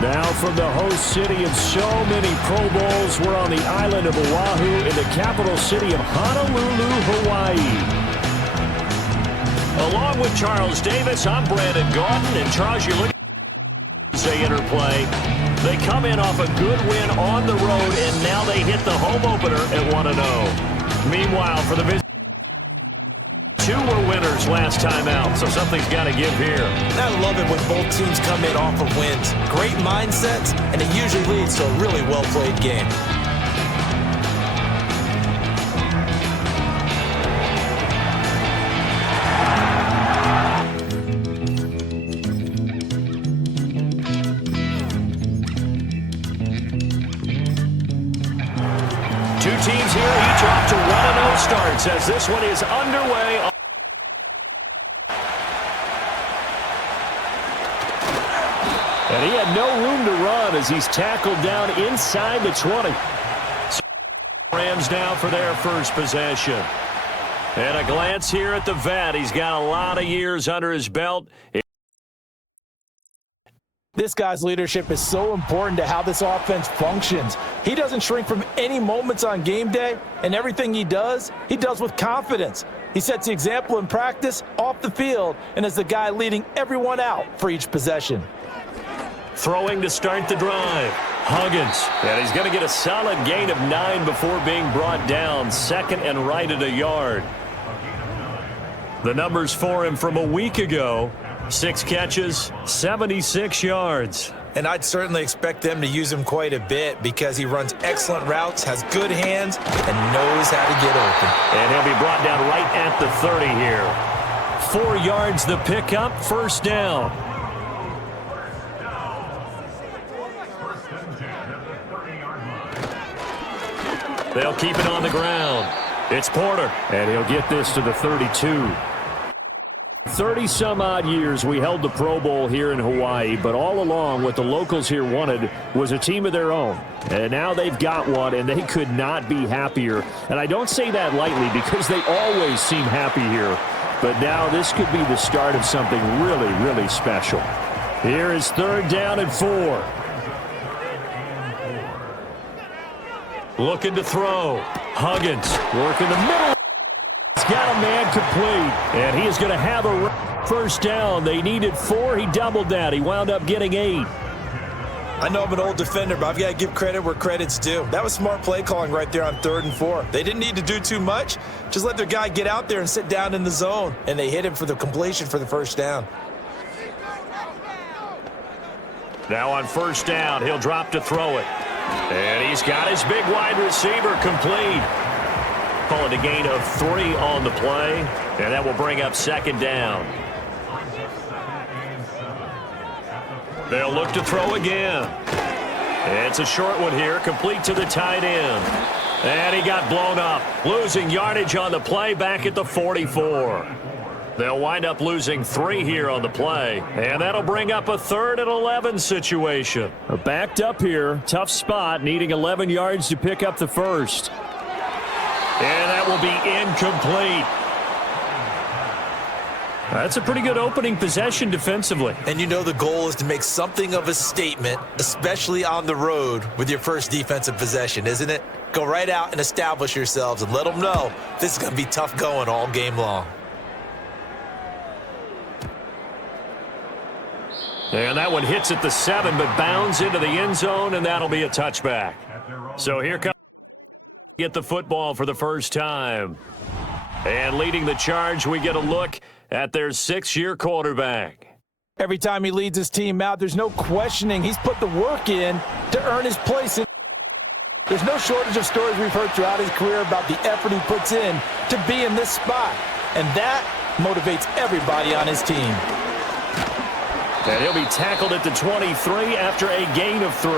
Now from the host city of so many Pro Bowls, we're on the island of Oahu in the capital city of Honolulu, Hawaii. Along with Charles Davis, I'm Brandon Gaudin. And Charles, you look at the interplay. They come in off a good win on the road, and now they hit the home opener at 1-0. Meanwhile, for the visitors, 2 were winners last time out, so something's got to give here. I love it when both teams come in off of wins. Great mindsets, and it usually leads to a really well-played game. Two teams here, each off to 1-0 starts as this one is underway. And he had no room to run as he's tackled down inside the 20. Rams now for their first possession. And a glance here at the vet. He's got a lot of years under his belt. This guy's leadership is so important to how this offense functions. He doesn't shrink from any moments on game day, and everything he does with confidence. He sets the example in practice, off the field, and is the guy leading everyone out for each possession. Throwing to start the drive. Huggins. And he's going to get a solid gain of 9 before being brought down. Second and right at a yard. The numbers for him from a week ago. 6 catches, 76 yards. And I'd certainly expect them to use him quite a bit because he runs excellent routes, has good hands, and knows how to get open. And he'll be brought down right at the 30 here. 4 yards the pickup, first down. They'll keep it on the ground. It's Porter. And he'll get this to the 32. 30-some-odd years we held the Pro Bowl here in Hawaii, but all along what the locals here wanted was a team of their own. And now they've got one, and they could not be happier. And I don't say that lightly because they always seem happy here. But now this could be the start of something really, really special. Here is 3rd down and 4. Looking to throw. Huggins working the middle. He's got a man complete, and he is going to have a first down. They needed 4. He doubled that. He wound up getting 8. I know I'm an old defender, but I've got to give credit where credit's due. That was smart play calling right there on 3rd and 4. They didn't need to do too much. Just let their guy get out there and sit down in the zone, and they hit him for the completion for the first down. Now on first down, he'll drop to throw it. And he's got his big wide receiver complete. Call it a gain of 3 on the play, and that will bring up 2nd down. They'll look to throw again. It's a short one here, complete to the tight end. And he got blown up, losing yardage on the play back at the 44. They'll wind up losing 3 here on the play, and that'll bring up a 3rd and 11 situation. Backed up here, tough spot, needing 11 yards to pick up the first. And that will be incomplete. That's a pretty good opening possession defensively. And you know the goal is to make something of a statement, especially on the road with your first defensive possession, isn't it? Go right out and establish yourselves and let them know this is going to be tough going all game long. And that one hits at the 7, but bounds into the end zone, and that'll be a touchback. So here comes get the football for the first time. And leading the charge, we get a look at their 6-year quarterback. Every time he leads his team out, there's no questioning. He's put the work in to earn his place. There's no shortage of stories we've heard throughout his career about the effort he puts in to be in this spot. And that motivates everybody on his team. And he'll be tackled at the 23 after a gain of 3.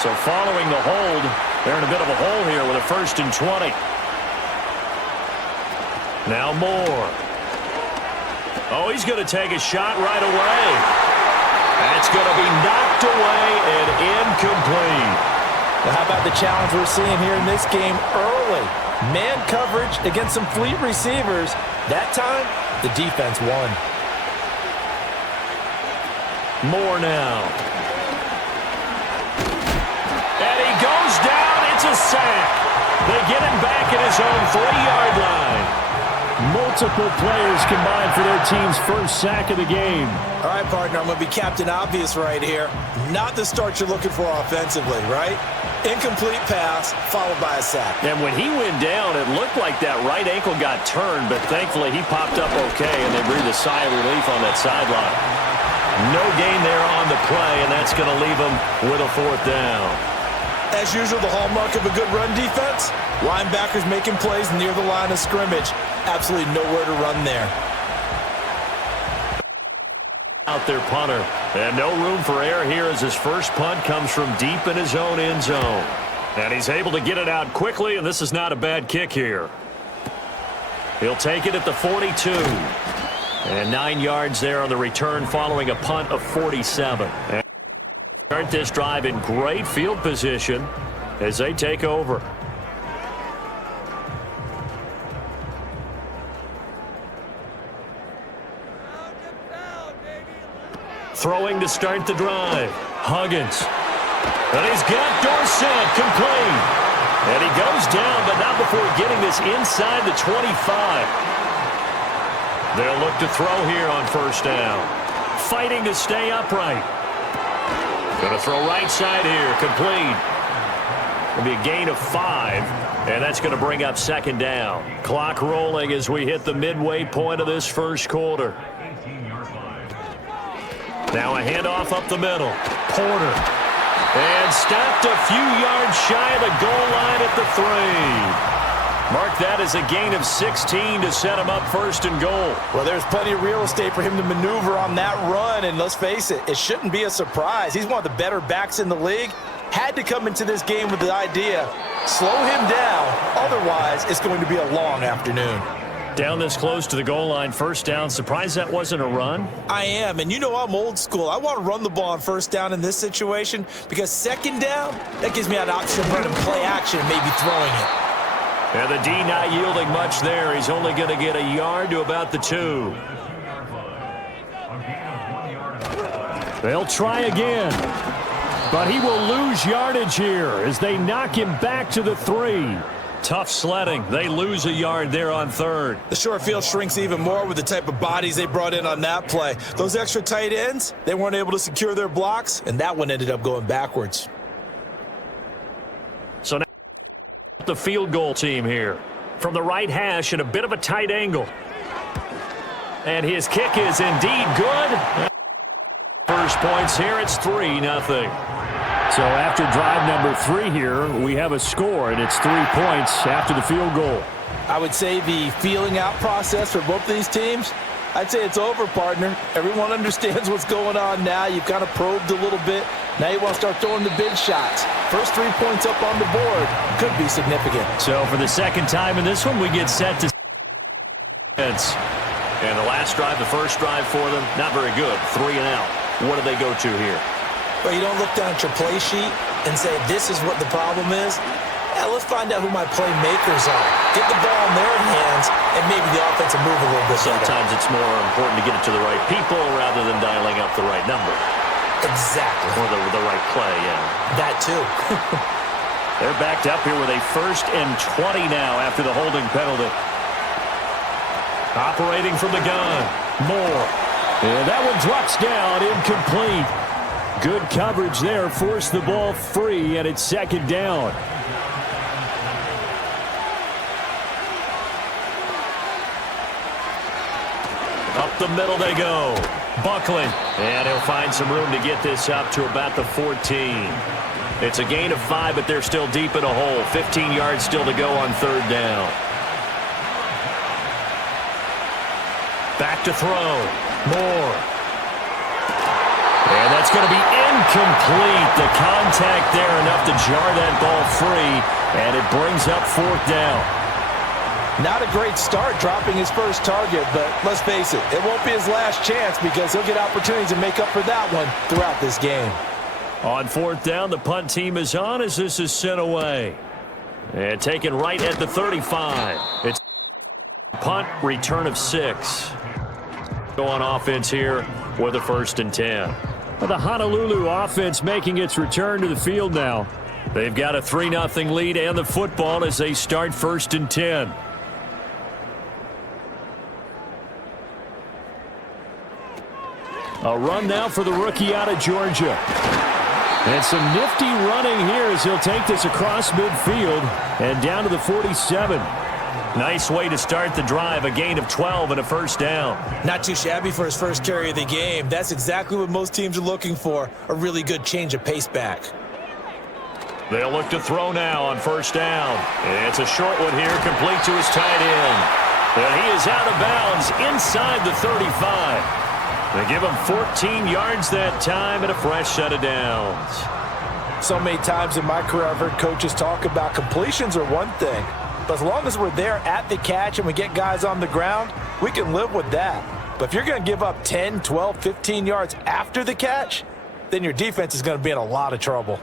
So following the hold, they're in a bit of a hole here with a 1st and 20. Now Moore. Oh, he's going to take a shot right away. That's going to be knocked away and incomplete. Well, how about the challenge we're seeing here in this game early? Man coverage against some fleet receivers. That time, the defense won. More now. And he goes down. It's a sack. They get him back at his own 3-yard line. Multiple players combined for their team's first sack of the game. All right, partner, I'm going to be Captain Obvious right here. Not the start you're looking for offensively, right? Incomplete pass, followed by a sack. And when he went down, it looked like that right ankle got turned, but thankfully he popped up okay, and they breathed a sigh of relief on that sideline. No gain there on the play, and that's going to leave him with a 4th down. As usual, the hallmark of a good run defense, linebackers making plays near the line of scrimmage. Absolutely nowhere to run there. Out there, punter. And no room for error here as his first punt comes from deep in his own end zone. And he's able to get it out quickly, and this is not a bad kick here. He'll take it at the 42. And 9 yards there on the return following a punt of 47. And start this drive in great field position as they take over. Throwing to start the drive. Huggins. And he's got Dorsett complete. And he goes down, but not before getting this inside the 25. They'll look to throw here on first down. Fighting to stay upright. Going to throw right side here. Complete. It'll be a gain of 5. And that's going to bring up 2nd down. Clock rolling as we hit the midway point of this first quarter. Now a handoff up the middle. Porter. And stopped a few yards shy of the goal line at the 3. Mark that as a gain of 16 to set him up 1st and goal. Well, there's plenty of real estate for him to maneuver on that run, and let's face it, it shouldn't be a surprise. He's one of the better backs in the league. Had to come into this game with the idea, slow him down, otherwise it's going to be a long afternoon. Down this close to the goal line, 1st down. Surprised that wasn't a run? I am, and you know I'm old school. I want to run the ball on 1st down in this situation because 2nd down, that gives me an option of running play action and maybe throwing it. And the D not yielding much there. He's only going to get a yard to about the 2. They'll try again. But he will lose yardage here as they knock him back to the 3. Tough sledding. They lose a yard there on 3rd. The short field shrinks even more with the type of bodies they brought in on that play. Those extra tight ends, they weren't able to secure their blocks, and that one ended up going backwards. So now the field goal team here. From the right hash at a bit of a tight angle. And his kick is indeed good. First points here, it's 3-0. So after drive number 3 here, we have a score, and it's 3 points after the field goal. I would say the feeling out process for both of these teams, I'd say it's over, partner. Everyone understands what's going on now. You've kind of probed a little bit. Now you want to start throwing the big shots. First 3 points up on the board could be significant. So for the 2nd time in this one, we get set to defense. And the last drive, the first drive for them, not very good. 3 and out. What do they go to here? But you don't look down at your play sheet and say, this is what the problem is. Yeah, let's find out who my playmakers are. Get the ball in their hands, and maybe the offense will move a little bit better. Sometimes it's more important to get it to the right people rather than dialing up the right number. Exactly. Or the right play, yeah. That too. They're backed up here with a 1st and 20 now after the holding penalty. Operating from the gun. Moore. And that one drops down, incomplete. Good coverage there, forced the ball free, and it's 2nd down. Up the middle they go. Buckley. And he'll find some room to get this up to about the 14. It's a gain of 5, but they're still deep in a hole. 15 yards still to go on 3rd down. Back to throw. Moore. And that's going to be incomplete. The contact there enough to jar that ball free, and it brings up 4th down. Not a great start dropping his first target, but let's face it, it won't be his last chance because he'll get opportunities to make up for that one throughout this game. On 4th down, the punt team is on as this is sent away. And taken right at the 35. It's punt, return of 6. Go on offense here with a 1st and 10. Well, the Honolulu offense making its return to the field now. They've got a 3-0 lead and the football as they start 1st and 10. A run now for the rookie out of Georgia. And some nifty running here as he'll take this across midfield and down to the 47. Nice way to start the drive, a gain of 12 and a 1st down. Not too shabby for his first carry of the game. That's exactly what most teams are looking for, a really good change of pace back. They'll look to throw now on 1st down. It's a short one here, complete to his tight end. And he is out of bounds inside the 35. They give him 14 yards that time and a fresh set of downs. So many times in my career I've heard coaches talk about completions are one thing, but as long as we're there at the catch and we get guys on the ground, we can live with that. But if you're going to give up 10, 12, 15 yards after the catch, then your defense is going to be in a lot of trouble.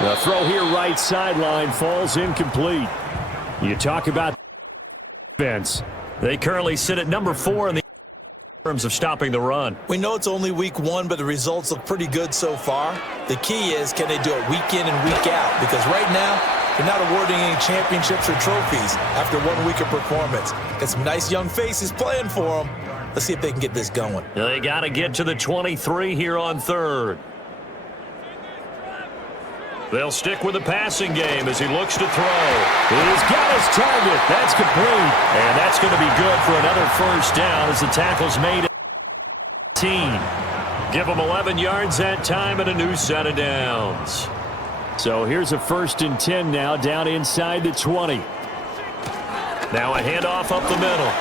The throw here right sideline falls incomplete. You talk about defense. They currently sit at number 4 in terms of stopping the run. We know it's only week 1, but the results look pretty good so far. The key is, can they do it week in and week out? Because right now, they're not awarding any championships or trophies after 1 week of performance. Got some nice young faces playing for them. Let's see if they can get this going. They got to get to the 23 here on 3rd. They'll stick with the passing game as he looks to throw. He's got his target. That's complete. And that's going to be good for another 1st down as the tackle's made at 18. Give him 11 yards that time and a new set of downs. So here's a 1st and 10 now down inside the 20. Now a handoff up the middle.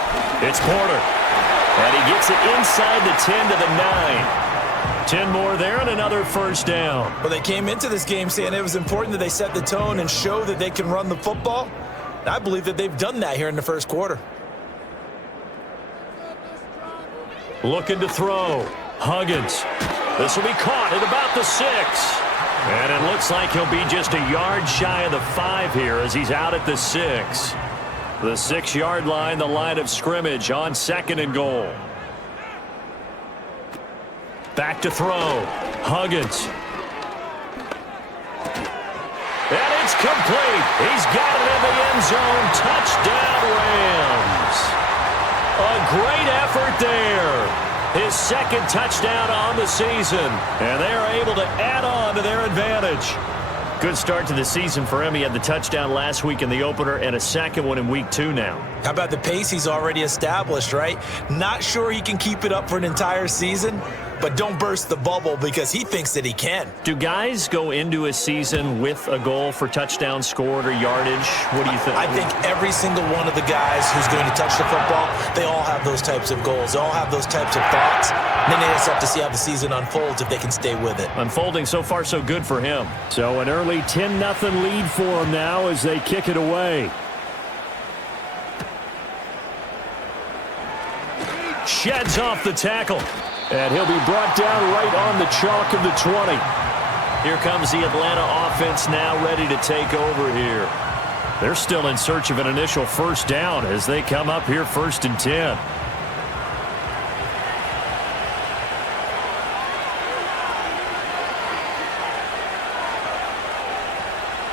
It's Porter. And he gets it inside the 10 to the 9. 10 more there and another 1st down. Well, they came into this game saying it was important that they set the tone and show that they can run the football. And I believe that they've done that here in the 1st quarter. Looking to throw. Huggins. This will be caught at about the 6. And it looks like he'll be just a yard shy of the 5 here as he's out at the 6. The 6-yard line, the line of scrimmage on 2nd and goal. Back to throw. Huggins. And it's complete. He's got it in the end zone. Touchdown, Rams. A great effort there. His 2nd touchdown on the season. And they are able to add on to their advantage. Good start to the season for him. He had the touchdown last week in the opener and a 2nd one in week 2 now. How about the pace he's already established, right? Not sure he can keep it up for an entire season, but don't burst the bubble because he thinks that he can. Do guys go into a season with a goal for touchdowns scored or yardage? What do you think? I think every single one of the guys who's going to touch the football, they all have those types of goals. They all have those types of thoughts. And then they just have to see how the season unfolds if they can stay with it. Unfolding so far so good for him. So an early 10-0 lead for him now as they kick it away. Sheds off the tackle. And he'll be brought down right on the chalk of the 20. Here comes the Atlanta offense now ready to take over here. They're still in search of an initial 1st down as they come up here 1st and 10.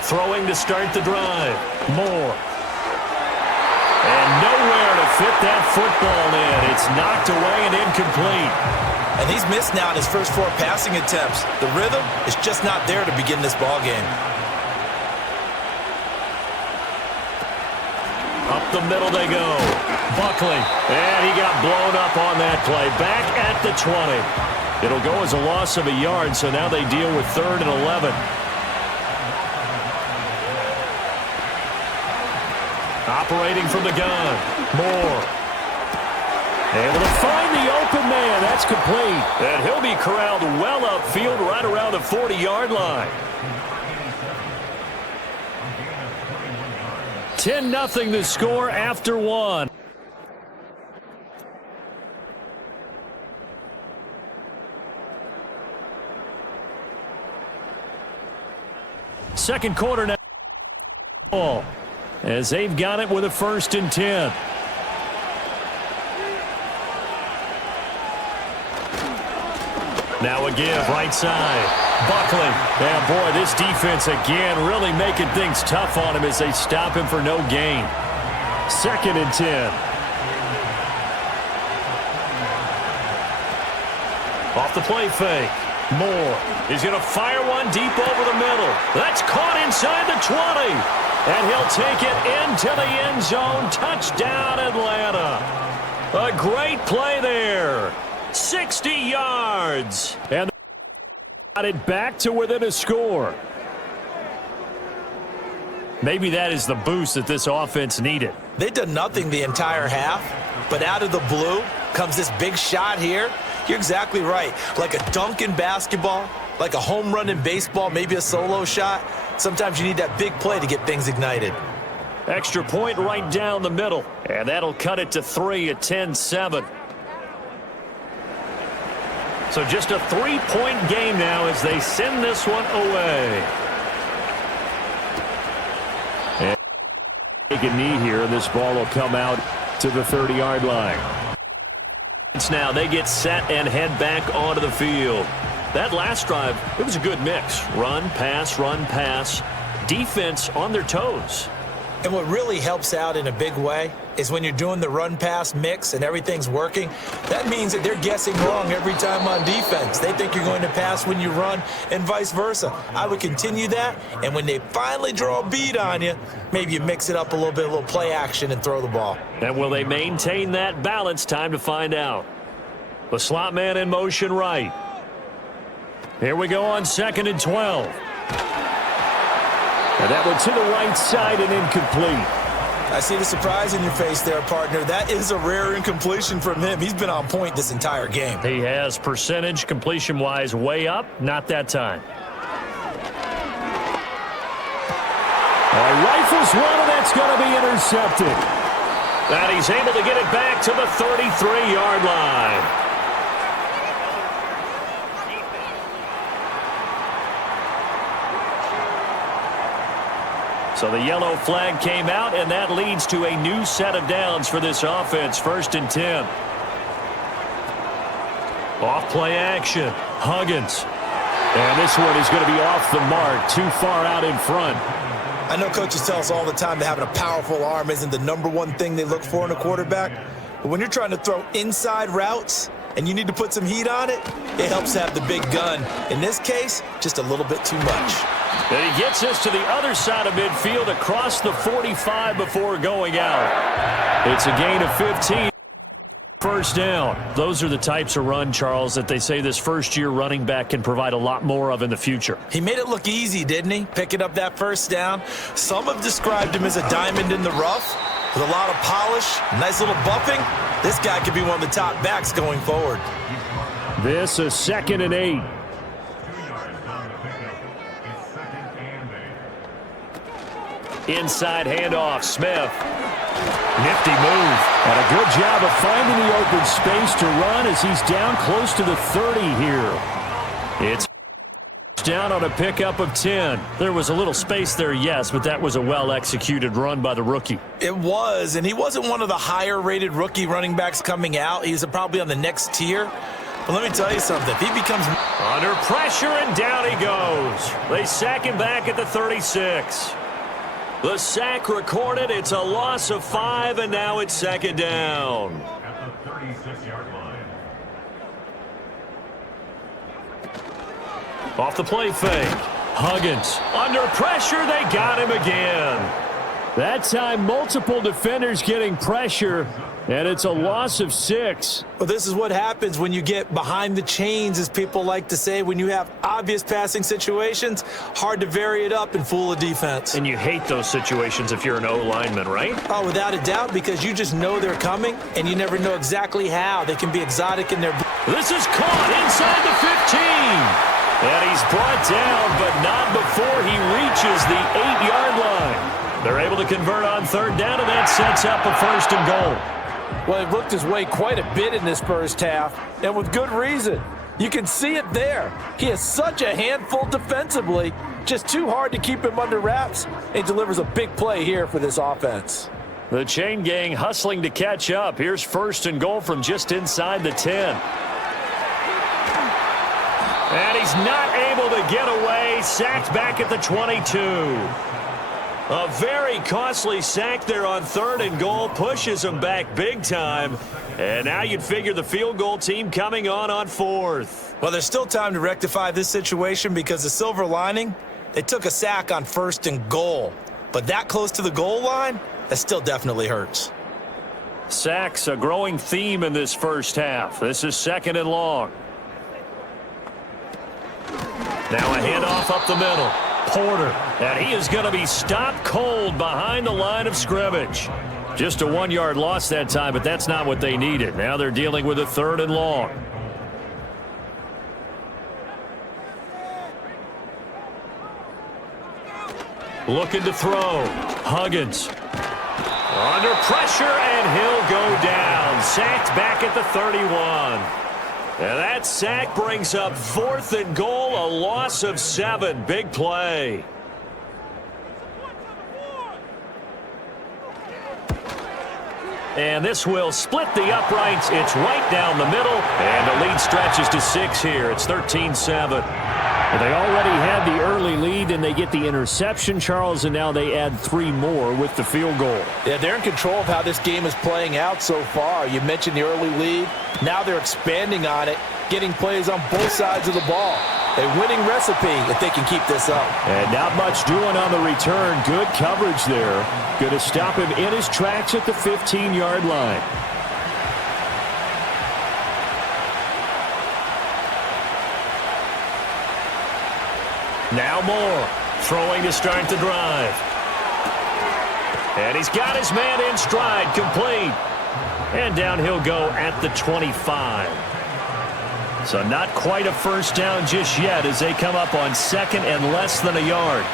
Throwing to start the drive. Moore. And nowhere to fit that football in. It's knocked away and incomplete. And he's missed now in his first 4 passing attempts. The rhythm is just not there to begin this ball game. Up the middle they go. Buckley. And he got blown up on that play. Back at the 20. It'll go as a loss of a yard, so now they deal with 3rd and 11. Operating from the gun. Moore. Able to find the open man. That's complete. And he'll be corralled well upfield right around the 40-yard line. 10-0 the score after 1. Second quarter now. As they've got it with a 1st and 10. Now a give, right side. Buckley. And boy, this defense again really making things tough on him as they stop him for no gain. 2nd and 10. Off the play fake. Moore. He's going to fire one deep over the middle. That's caught inside the 20. And he'll take it into the end zone. Touchdown, Atlanta. A great play there. 60 yards. And they got it back to within a score. Maybe that is the boost that this offense needed. They've done nothing the entire half, but out of the blue comes this big shot here. You're exactly right. Like a dunk in basketball, like a home run in baseball, maybe a solo shot. Sometimes you need that big play to get things ignited. Extra point right down the middle. And that'll cut it to 3 at 10-7. So just a 3-point game now as they send this one away. And take a knee here, and this ball will come out to the 30-yard line. Now they get set and head back onto the field. That last drive, it was a good mix. Run, pass, defense on their toes. And what really helps out in a big way is when you're doing the run-pass mix and everything's working, that means that they're guessing wrong every time on defense. They think you're going to pass when you run and vice versa. I would continue that, and when they finally draw a beat on you, maybe you mix it up a little bit, a little play action, and throw the ball. And will they maintain that balance? Time to find out. The slot man in motion right. Here we go on 2nd and 12. And that one to the right side and incomplete. I see the surprise in your face there, partner. That is a rare incompletion from him. He's been on point this entire game. He has percentage completion-wise way up. Not that time. Rifles one, and that's going to be intercepted. And he's able to get it back to the 33-yard line. So the yellow flag came out, and that leads to a new set of downs for this offense. 1st and 10. Off play action. Huggins. And this one is going to be off the mark, too far out in front. I know coaches tell us all the time that having a powerful arm isn't the #1 thing they look for in a quarterback. But when you're trying to throw inside routes and you need to put some heat on it, it helps have the big gun. In this case, just a little bit too much. And he gets us to the other side of midfield across the 45 before going out. It's a gain of 15. 1st down. Those are the types of run, Charles, that they say this first-year running back can provide a lot more of in the future. He made it look easy, didn't he? Picking up that 1st down. Some have described him as a diamond in the rough with a lot of polish, nice little buffing. This guy could be one of the top backs going forward. This is 2nd and 8. Inside handoff, Smith. Nifty move. And a good job of finding the open space to run as he's down close to the 30 here. It's down on a pickup of 10. There was a little space there, yes, but that was a well-executed run by the rookie. It was, and he wasn't one of the higher-rated rookie running backs coming out. He's probably on the next tier. But let me tell you something. If he becomes under pressure, and down he goes. They sack him back at the 36. The sack recorded. It's a loss of 5, and now it's 2nd down. At the 36-yard line. Off the play fake. Huggins. Under pressure, they got him again. That time, multiple defenders getting pressure, and it's a loss of 6. Well, this is what happens when you get behind the chains, as people like to say. When you have obvious passing situations, hard to vary it up and fool a defense. And you hate those situations if you're an O-lineman, right? Oh, without a doubt, because you just know they're coming, and you never know exactly how. They can be exotic in their... This is caught inside the 15. And he's brought down, but not before he reaches the 8-yard line. They're able to convert on 3rd down, and that sets up a 1st and goal. Well, he looked his way quite a bit in this first half, and with good reason. You can see it there. He is such a handful defensively. Just too hard to keep him under wraps. He delivers a big play here for this offense. The chain gang hustling to catch up. Here's 1st and goal from just inside the 10. And he's not able to get away. Sacked back at the 22. A very costly sack there on 3rd and goal. Pushes him back big time. And now you'd figure the field goal team coming on 4th. Well, there's still time to rectify this situation because the silver lining, they took a sack on 1st and goal. But that close to the goal line, that still definitely hurts. Sacks, a growing theme in this first half. This is 2nd and long. Now a handoff up the middle. Porter, and he is going to be stopped cold behind the line of scrimmage. Just a 1-yard loss that time, but that's not what they needed. Now they're dealing with a 3rd and long. Looking to throw. Huggins. Under pressure, and he'll go down. Sacked back at the 31. And that sack brings up 4th and goal, a loss of 7. Big play. And this will split the uprights. It's right down the middle. And the lead stretches to 6 here. It's 13-7. They already had the early lead, and they get the interception, Charles, and now they add 3 more with the field goal. Yeah, they're in control of how this game is playing out so far. You mentioned the early lead. Now they're expanding on it, getting plays on both sides of the ball. A winning recipe if they can keep this up. And not much doing on the return. Good coverage there. Going to stop him in his tracks at the 15-yard line. Now Moore, throwing to start the drive. And he's got his man in stride, complete. And down he'll go at the 25. So not quite a first down just yet as they come up on 2nd and less than a yard.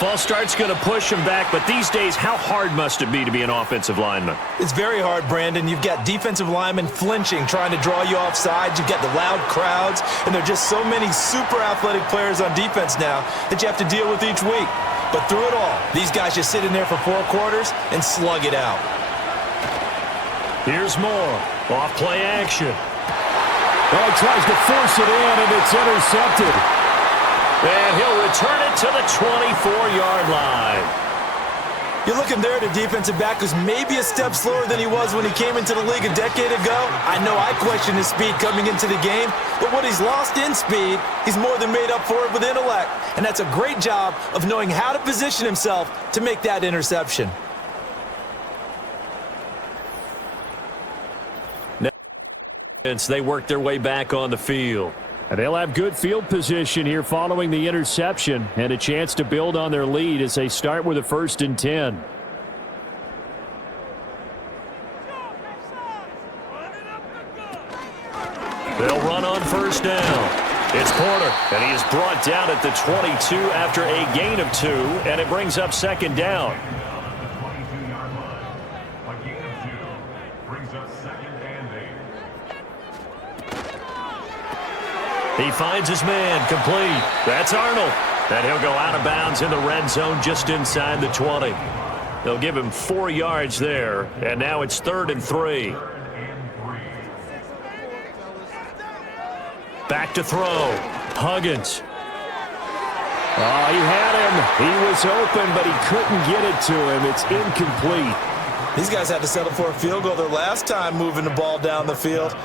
False start's going to push him back, but these days, how hard must it be to be an offensive lineman? It's very hard, Brandon. You've got defensive linemen flinching, trying to draw you off sides. You've got the loud crowds, and there are just so many super athletic players on defense now that you have to deal with each week. But through it all, these guys just sit in there for 4 quarters and slug it out. Here's Moore. Off play action. Oh, he tries to force it in, and it's intercepted. And he'll return it to the 24-yard line. You're looking there at a defensive back who's maybe a step slower than he was when he came into the league a decade ago. I know I questioned his speed coming into the game, but what he's lost in speed, he's more than made up for it with intellect. And that's a great job of knowing how to position himself to make that interception. They work their way back on the field. And they'll have good field position here following the interception and a chance to build on their lead as they start with a 1st and 10. They'll run on 1st down. It's Porter, and he is brought down at the 22 after a gain of 2, and it brings up 2nd down. He finds his man, complete. That's Arnold. And he'll go out of bounds in the red zone just inside the 20. They'll give him 4 yards there, and now it's 3rd and 3. Back to throw. Huggins. Oh, he had him. He was open, but he couldn't get it to him. It's incomplete. These guys had to settle for a field goal their last time moving the ball down the field.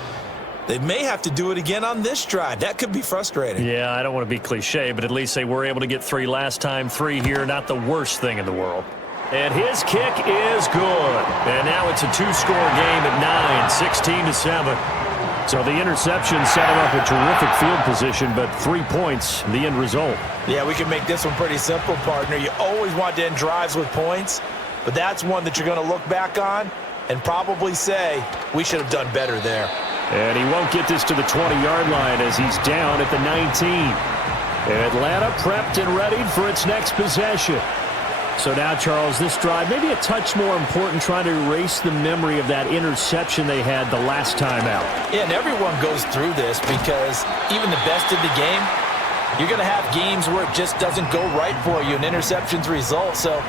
They may have to do it again on this drive. That could be frustrating. Yeah, I don't want to be cliche, but at least they were able to get 3 last time. 3 here, not the worst thing in the world. And his kick is good. And now it's a 2-score game at 9, 16-7. So the interception set him up a terrific field position, but 3 points, the end result. Yeah, we can make this one pretty simple, partner. You always want to end drives with points, but that's one that you're going to look back on and probably say, we should have done better there. And he won't get this to the 20-yard line as he's down at the 19. Atlanta prepped and ready for its next possession. So now, Charles, this drive, maybe a touch more important, trying to erase the memory of that interception they had the last time out. Yeah, and everyone goes through this because even the best in the game, you're going to have games where it just doesn't go right for you and interceptions result. So,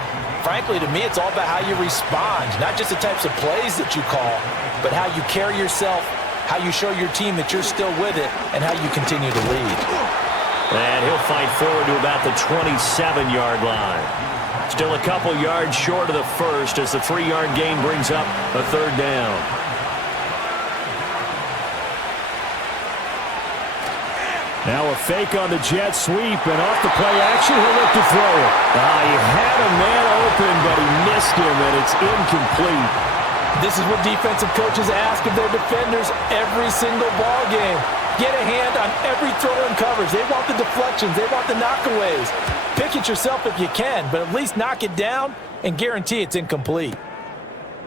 frankly, to me, it's all about how you respond, not just the types of plays that you call, but how you carry yourself, how you show your team that you're still with it, and how you continue to lead. And he'll fight forward to about the 27-yard line. Still a couple yards short of the first as the 3-yard gain brings up a third down. Now a fake on the jet sweep, and off the play action, he'll look to throw it. He had a man open, but he missed him, and it's incomplete. This is what defensive coaches ask of their defenders every single ball game. Get a hand on every throw and coverage. They want the deflections. They want the knockaways. Pick it yourself if you can, but at least knock it down and guarantee it's incomplete.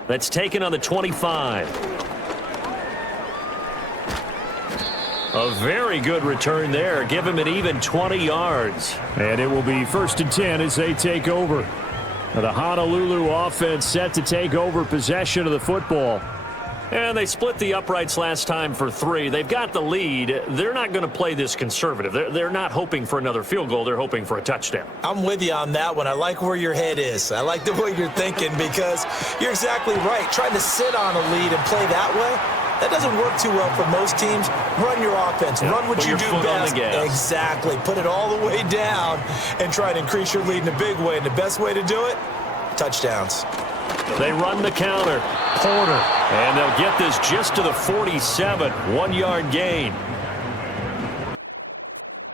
That's taken on the 25. A very good return there. Give him an even 20 yards. And it will be 1st and 10 as they take over. The Honolulu offense set to take over possession of the football. And they split the uprights last time for 3. They've got the lead. They're not going to play this conservative. They're not hoping for another field goal. They're hoping for a touchdown. I'm with you on that one. I like where your head is. I like the way you're thinking because you're exactly right. Trying to sit on a lead and play that way, that doesn't work too well for most teams. Run your offense. Run what you do best. Exactly. Put it all the way down and try to increase your lead in a big way. And the best way to do it, touchdowns. They run the counter. Porter. And they'll get this just to the 47. 1-yard gain.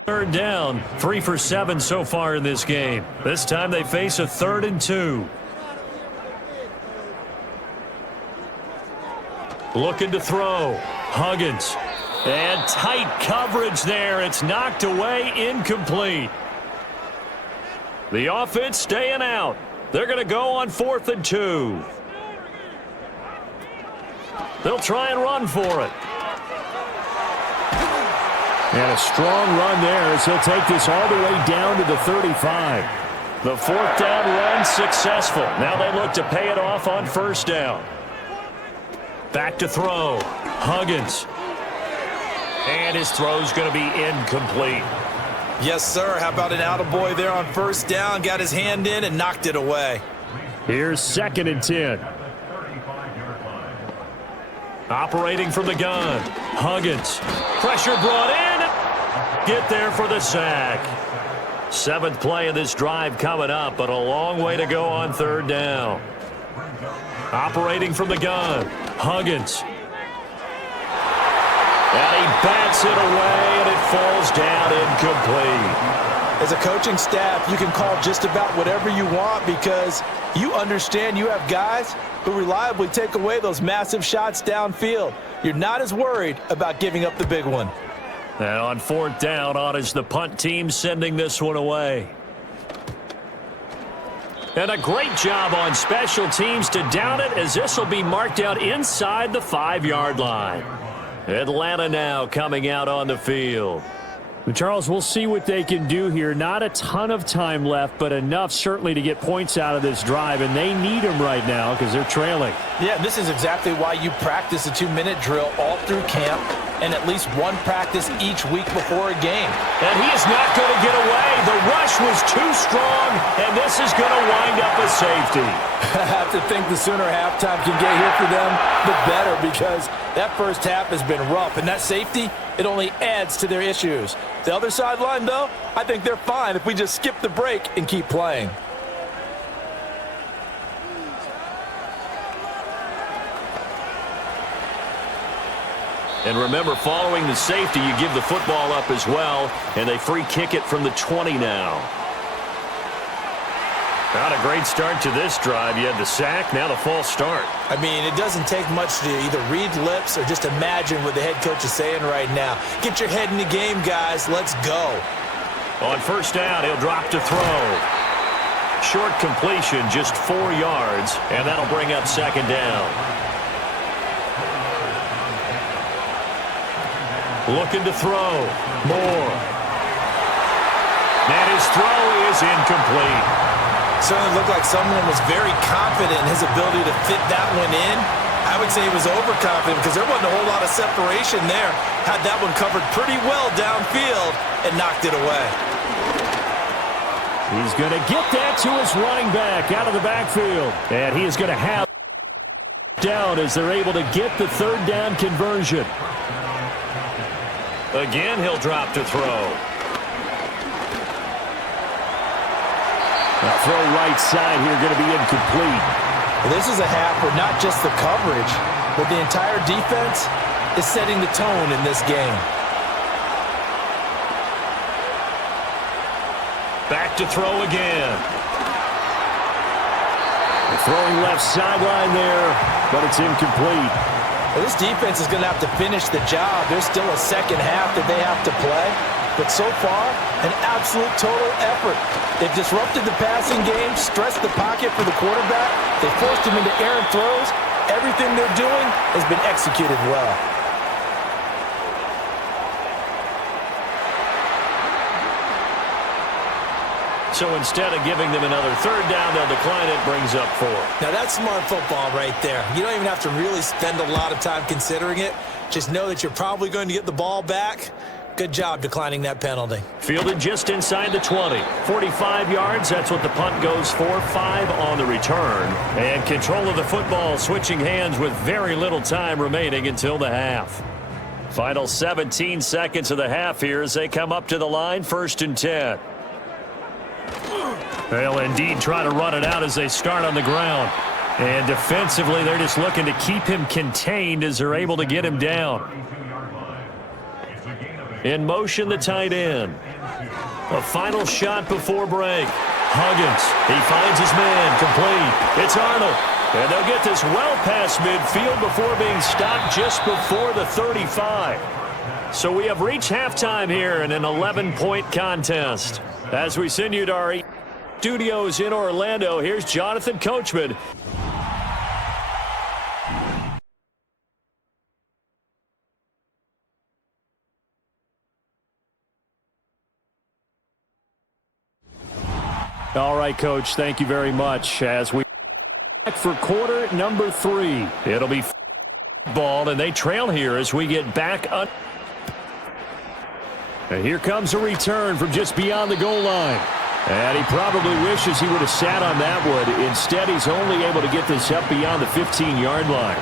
Third down. 3 for 7 so far in this game. This time they face a 3rd and 2. Looking to throw. Huggins. And tight coverage there. It's knocked away, incomplete. The offense staying out. They're going to go on 4th and 2. They'll try and run for it. And a strong run there as he'll take this all the way down to the 35. The 4th down run successful. Now they look to pay it off on 1st down. Back to throw. Huggins. And his throw's going to be incomplete. Yes, sir. How about an attaboy there on 1st down? Got his hand in and knocked it away. Here's 2nd and 10. Operating from the gun. Huggins. Pressure brought in. Get there for the sack. 7th play of this drive coming up, but a long way to go on 3rd down. Operating from the gun. Huggins. And he bats it away, and it falls down incomplete. As a coaching staff, you can call just about whatever you want because you understand you have guys who reliably take away those massive shots downfield. You're not as worried about giving up the big one. And on 4th down, on is the punt team sending this one away. And a great job on special teams to down it as this will be marked out inside the 5-yard line. Atlanta now coming out on the field. Charles, we'll see what they can do here. Not a ton of time left, but enough certainly to get points out of this drive, and they need them right now because they're trailing. Yeah, this is exactly why you practice a 2-minute drill all through camp and at least one practice each week before a game. And he is not going to get away. The rush was too strong, and this is going to wind up a safety. I have to think the sooner halftime can get here for them, the better, because that first half has been rough, and that safety, it only adds to their issues. The other sideline, though, I think they're fine if we just skip the break and keep playing. And remember, following the safety, you give the football up as well, and they free kick it from the 20 now. Not a great start to this drive. You had the sack, now the false start. I mean, it doesn't take much to either read lips or just imagine what the head coach is saying right now. Get your head in the game, guys. Let's go. On 1st down, he'll drop to throw. Short completion, just 4 yards, and that'll bring up 2nd down. Looking to throw. Moore. And his throw is incomplete. certainly looked like someone was very confident in his ability to fit that one in. I would say he was overconfident because there wasn't a whole lot of separation there. Had that one covered pretty well downfield and knocked it away. He's going to get that to his running back out of the backfield. And he is going to have down as they're able to get the third down conversion. Again, he'll drop to throw. Now throw right side here, going to be incomplete. Well, this is a half where not just the coverage, but the entire defense is setting the tone in this game. Back to throw again. Throwing left sideline there, but it's incomplete. Well, this defense is going to have to finish the job. There's still a second half that they have to play. But so far, an absolute total effort. They've disrupted the passing game, stressed the pocket for the quarterback. They forced him into errant throws. Everything they're doing has been executed well. So instead of giving them another third down, they'll decline it, brings up 4. Now that's smart football right there. You don't even have to really spend a lot of time considering it. Just know that you're probably going to get the ball back. Good job declining that penalty. Fielded just inside the 20. 45 yards, that's what the punt goes for. 5 on the return. And control of the football switching hands with very little time remaining until the half. Final 17 seconds of the half here as they come up to the line, 1st and 10. They'll indeed try to run it out as they start on the ground. And defensively, they're just looking to keep him contained as they're able to get him down. In motion, the tight end. A final shot before break. Huggins, he finds his man, complete. It's Arnold. And they'll get this well past midfield before being stopped just before the 35. So we have reached halftime here in an 11-point contest. As we send you to our studios in Orlando, here's Jonathan Coachman. All right, Coach, thank you very much. As we back for quarter number 3. It'll be ball, and they trail here as we get back up. And here comes a return from just beyond the goal line. And he probably wishes he would have sat on that one. Instead, he's only able to get this up beyond the 15-yard line.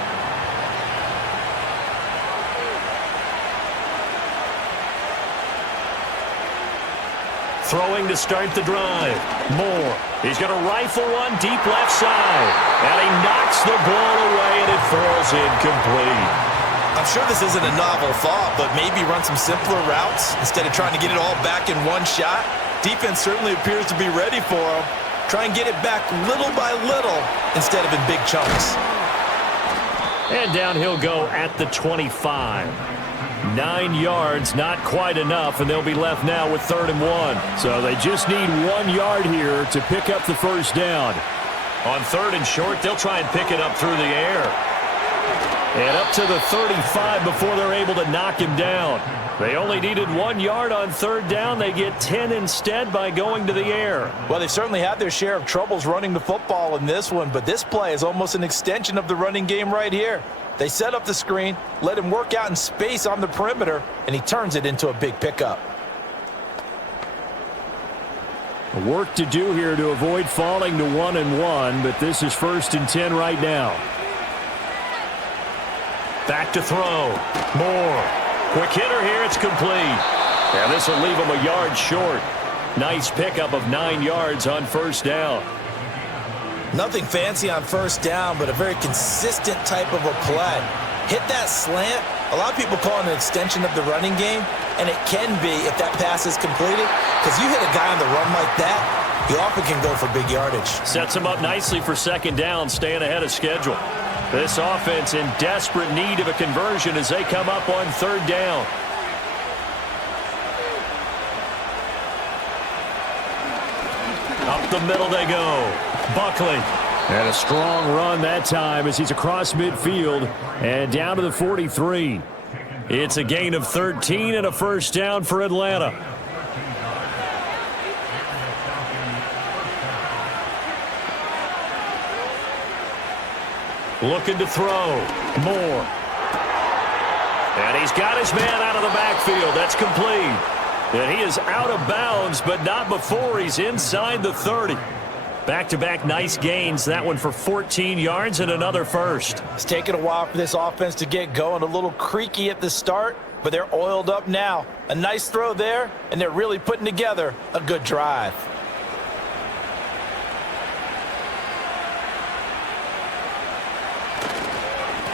Throwing to start the drive. Moore. He's going to rifle one deep left side. And he knocks the ball away, and it falls incomplete. I'm sure this isn't a novel thought, but maybe run some simpler routes instead of trying to get it all back in one shot. Defense certainly appears to be ready for him. Try and get it back little by little instead of in big chunks. And down he'll go at the 25. 9 yards, not quite enough, and they'll be left now with 3rd and 1. So they just need 1 yard here to pick up the first down. On 3rd and short, they'll try and pick it up through the air. And up to the 35 before they're able to knock him down. They only needed 1 yard on 3rd down. They get 10 instead by going to the air. Well, they've certainly had their share of troubles running the football in this one, but this play is almost an extension of the running game right here. They set up the screen, let him work out in space on the perimeter, and he turns it into a big pickup. Work to do here to avoid falling to 1-1, but this is 1st and 10 right now. Back to throw. Moore. Quick hitter here. It's complete. And this will leave him a yard short. Nice pickup of 9 yards on 1st down. Nothing fancy on 1st down, but a very consistent type of a play. Hit that slant. A lot of people call it an extension of the running game, and it can be if that pass is completed, because you hit a guy on the run like that, you often can go for big yardage. Sets him up nicely for 2nd down, staying ahead of schedule. This offense in desperate need of a conversion as they come up on 3rd down. Up the middle they go. Buckley. And a strong run that time as he's across midfield and down to the 43. It's a gain of 13 and a 1st down for Atlanta. Looking to throw. Moore. And he's got his man out of the backfield. That's complete. And he is out of bounds, but not before he's inside the 30. Back-to-back nice gains. That one for 14 yards and another first. It's taken a while for this offense to get going. A little creaky at the start, but they're oiled up now. A nice throw there, and they're really putting together a good drive.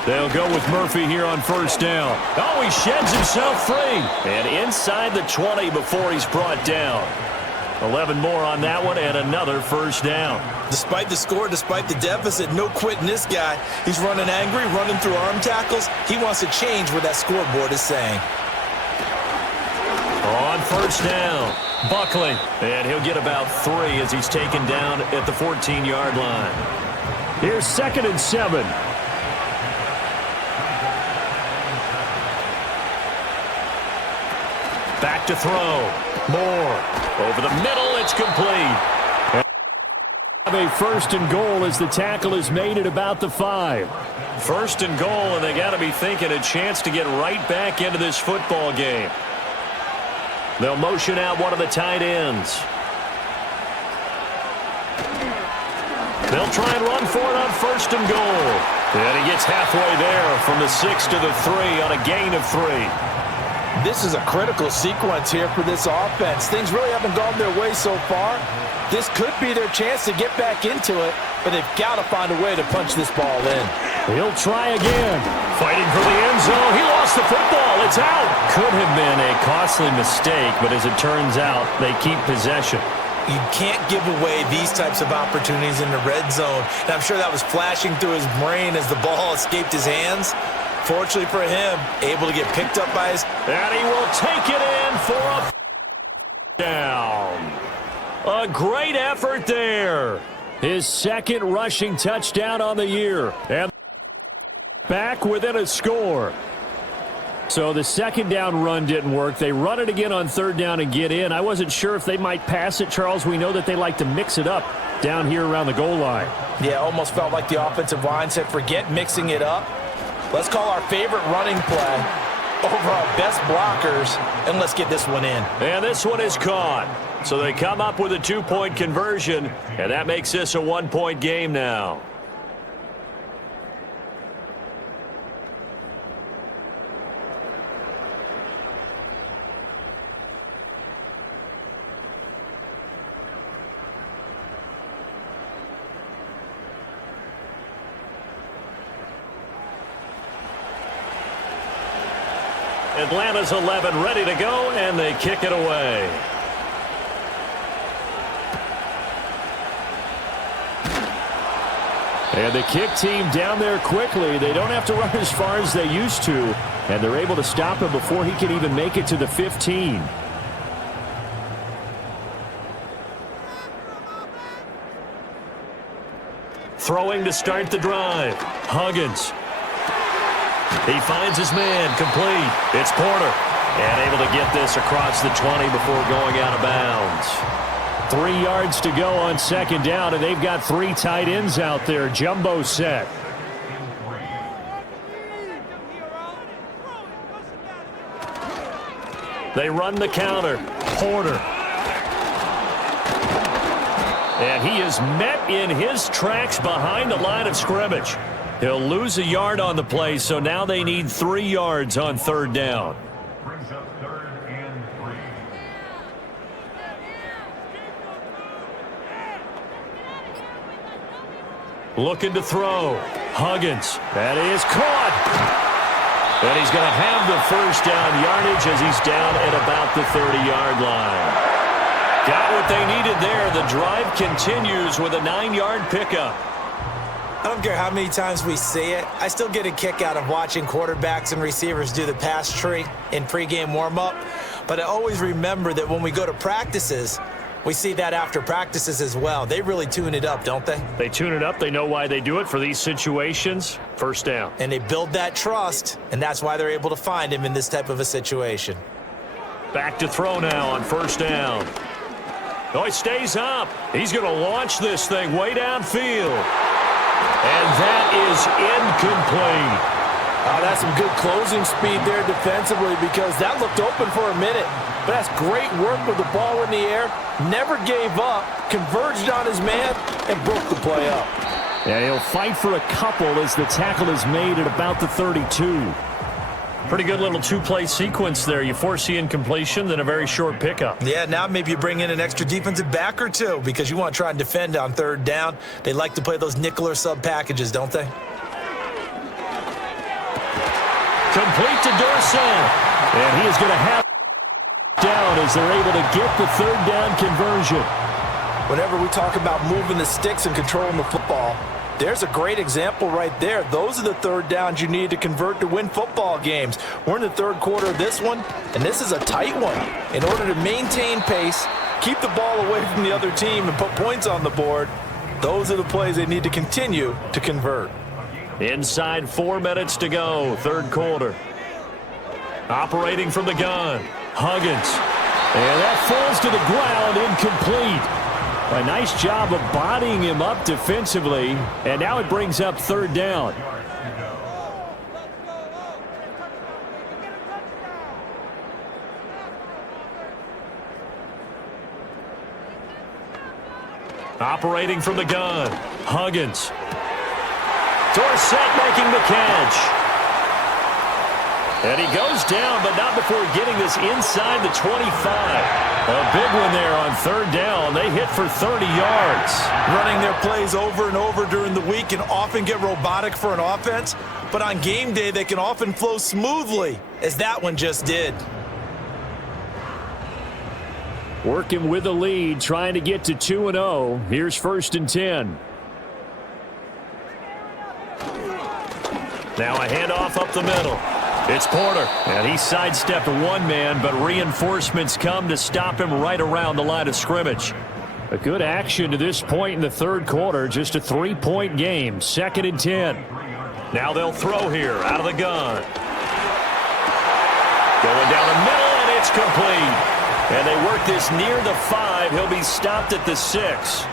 They'll go with Murphy here on first down. Oh, he sheds himself free. And inside the 20 before he's brought down. 11 more on that one and another first down. Despite the score, despite the deficit, no quitting this guy. He's running angry, running through arm tackles. He wants to change what that scoreboard is saying. On first down, Buckley. And he'll get about 3 as he's taken down at the 14-yard line. Here's 2nd and 7. Back to throw. Moore. Over the middle, it's complete. Have a 1st and goal as the tackle is made at about the 5. 1st and goal, and they got to be thinking a chance to get right back into this football game. They'll motion out one of the tight ends. They'll try and run for it on 1st and goal. And he gets halfway there from the 6 to the 3 on a gain of 3. This is a critical sequence here for this offense. Things really haven't gone their way so far. This could be their chance to get back into it, but they've got to find a way to punch this ball in. He'll try again. Fighting for the end zone. He lost the football. It's out. Could have been a costly mistake, but as it turns out, they keep possession. You can't give away these types of opportunities in the red zone. And I'm sure that was flashing through his brain as the ball escaped his hands. Fortunately for him, able to get picked up by his... And he will take it in for a down. A great effort there. His 2nd rushing touchdown on the year. And back within a score. So the 2nd down run didn't work. They run it again on 3rd down and get in. I wasn't sure if they might pass it, Charles. We know that they like to mix it up down here around the goal line. Yeah, almost felt like the offensive line said, forget mixing it up. Let's call our favorite running play over our best blockers, and let's get this one in. And this one is caught. So they come up with a 2-point conversion, and that makes this a 1-point game now. Atlanta's 11 ready to go, and they kick it away. And the kick team down there quickly. They don't have to run as far as they used to, and they're able to stop him before he can even make it to the 15. Throwing to start the drive. Huggins. He finds his man, complete. It's Porter. And able to get this across the 20 before going out of bounds. 3 yards to go on 2nd down, and they've got 3 tight ends out there. Jumbo set. They run the counter. Porter. And he is met in his tracks behind the line of scrimmage. He'll lose a yard on the play, so now they need 3 yards on 3rd down. Brings up 3rd and 3. Looking to throw. Huggins. That is caught. And he's going to have the 1st down yardage as he's down at about the 30-yard line. Got what they needed there. The drive continues with a 9-yard pickup. I don't care how many times we see it. I still get a kick out of watching quarterbacks and receivers do the pass tree in pregame warm-up. But I always remember that when we go to practices, we see that after practices as well. They really tune it up, don't they? They tune it up. They know why they do it for these situations. 1st down. And they build that trust, and that's why they're able to find him in this type of a situation. Back to throw now on 1st down. Oh, he stays up. He's going to launch this thing way downfield. And that is incomplete. That's some good closing speed there defensively because that looked open for a minute. But that's great work with the ball in the air. Never gave up, converged on his man, and broke the play up. Yeah, he'll fight for a couple as the tackle is made at about the 32. Pretty good little two-play sequence there. You force the incompletion, then a very short pickup. Yeah, now maybe you bring in an extra defensive back or two because you want to try and defend on third down. They like to play those nickel or sub packages, don't they? Complete to Dorsett. And he is going to have down as they're able to get the third down conversion. Whenever we talk about moving the sticks and controlling the football, there's a great example right there. Those are the third downs you need to convert to win football games. We're in the third quarter of this one, and this is a tight one. In order to maintain pace, keep the ball away from the other team, and put points on the board, those are the plays they need to continue to convert. Inside 4 minutes to go, third quarter. Operating from the gun, Huggins. And that falls to the ground, incomplete. A nice job of bodying him up defensively, and now it brings up third down. Operating from the gun, Huggins. Dorsett making the catch. And he goes down, but not before getting this inside the 25. A big one there on third down. They hit for 30 yards. Running their plays over and over during the week can often get robotic for an offense, but on game day they can often flow smoothly, as that one just did. Working with the lead, trying to get to 2-0. Here's 1st and 10. Now a handoff up the middle. It's Porter. And he sidestepped one man, but reinforcements come to stop him right around the line of scrimmage. A good action to this point in the third quarter. Just a 3-point game. 2nd and 10. Now they'll throw here out of the gun. Going down the middle, and it's complete. And they work this near the 5. He'll be stopped at the 6.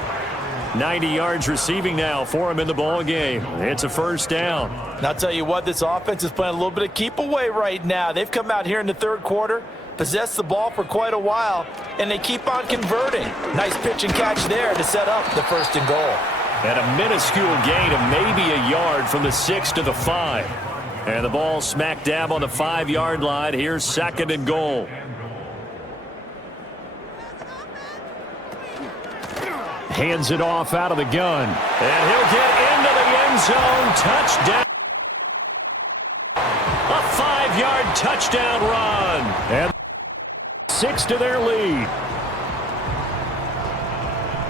90 yards receiving now for him in the ball game. It's a first down. And I'll tell you what, this offense is playing a little bit of keep away right now. They've come out here in the third quarter, possessed the ball for quite a while, and they keep on converting. Nice pitch and catch there to set up the 1st and goal. And a minuscule gain of maybe a yard from the 6 to the 5. And the ball smack dab on the 5-yard line. Here's 2nd and goal. Hands it off out of the gun. And he'll get into the end zone. Touchdown. A 5-yard touchdown run. And 6 to their lead.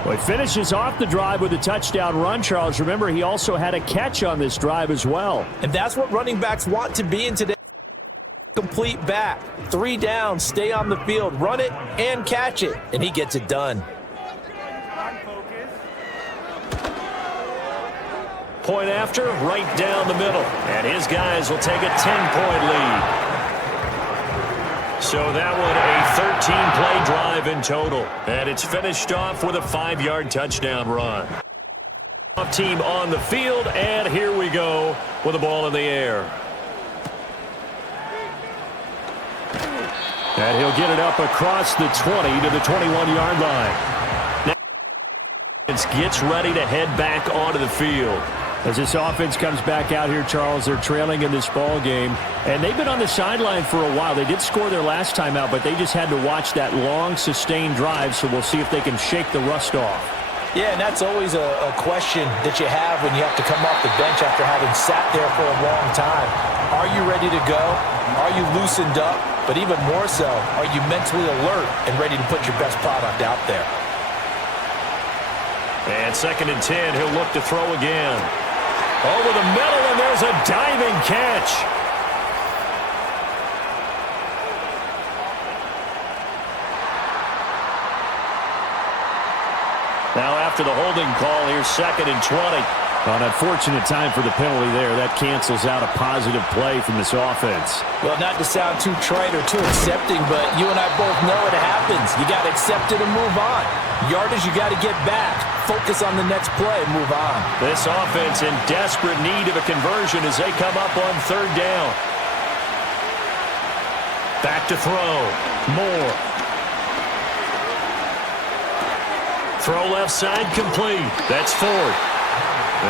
Well, he finishes off the drive with a touchdown run, Charles. Remember, he also had a catch on this drive as well. And that's what running backs want to be in today. Complete back. 3 down, stay on the field, run it and catch it. And he gets it done. Point after, right down the middle. And his guys will take a 10-point lead. So that one a 13-play drive in total. And it's finished off with a 5-yard touchdown run. Team on the field, and here we go with the ball in the air. And he'll get it up across the 20 to the 21-yard line. Now gets ready to head back onto the field. As this offense comes back out here, Charles, they're trailing in this ball game. And they've been on the sideline for a while. They did score their last time out, but they just had to watch that long, sustained drive. So we'll see if they can shake the rust off. Yeah, and that's always a question that you have when you have to come off the bench after having sat there for a long time. Are you ready to go? Are you loosened up? But even more so, are you mentally alert and ready to put your best product out there? And 2nd and 10, he'll look to throw again. Over the middle, and there's a diving catch. Now after the holding call, here's 2nd and 20. An unfortunate time for the penalty there. That cancels out a positive play from this offense. Well, not to sound too trite or too accepting, but you and I both know it happens. You got to accept it and move on. Yardage, you got to get back. focus on the next play, move on. This offense in desperate need of a conversion as they come up on third down. Back to throw. Moore. Throw left side complete. That's Ford.